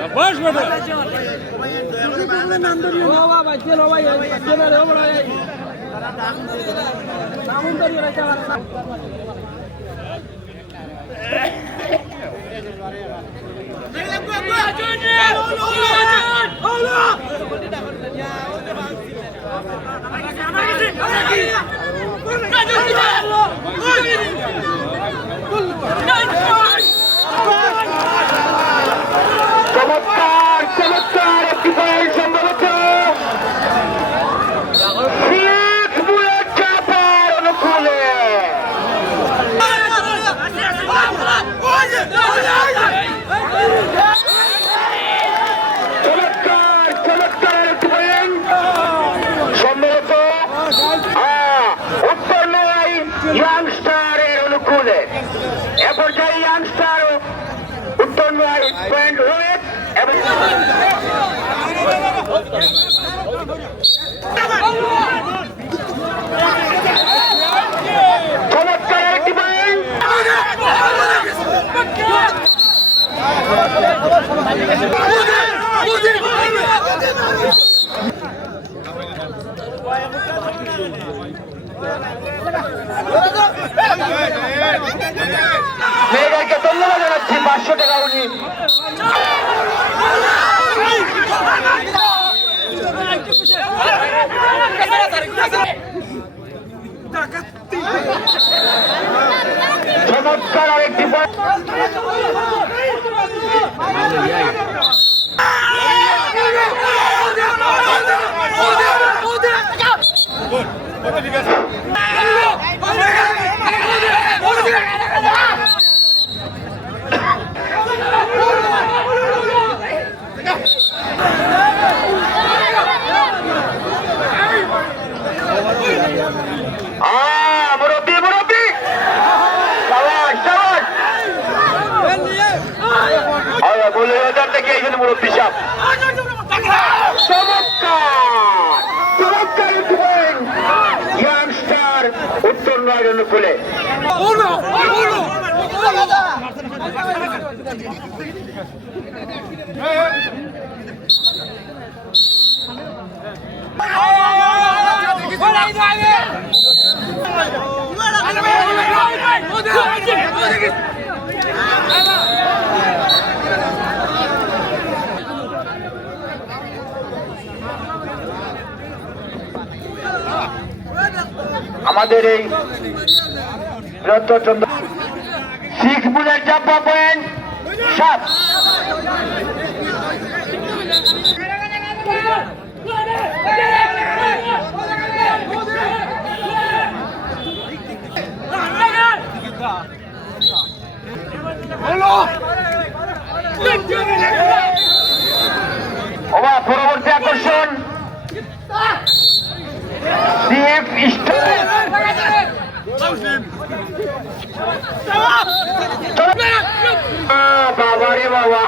बस बेटा চমৎকার চমৎকার একটি বল সম্ভবত অনুকূলে চমৎকার চমৎকার একটি বল সম্ভবত উত্তর নয় ইয়াংস্টারের অনুকূলে এ পর্যায়ে ইয়াংস্টার উত্তর নয় পয়েন্ট রোহিত এবং চমৎকার একটি বল মেয়েদেরকে ধন্যবাদ জানাচ্ছি 500 টাকা উনি চমৎকার আরেকটি বল মুরব্বী মুরব্বী সাবাস সাবাস বলে থেকে এখানে মুরব্বী সাহেব চমৎকার চমৎকার ইয়াংস্টার উত্তর নয় অনুকূলে আমাদের এই চন্দ্র 6 বুলেট চাপা পয়েন্ট 7 পরবর্তী আকর্ষণ বাবা রে বাবা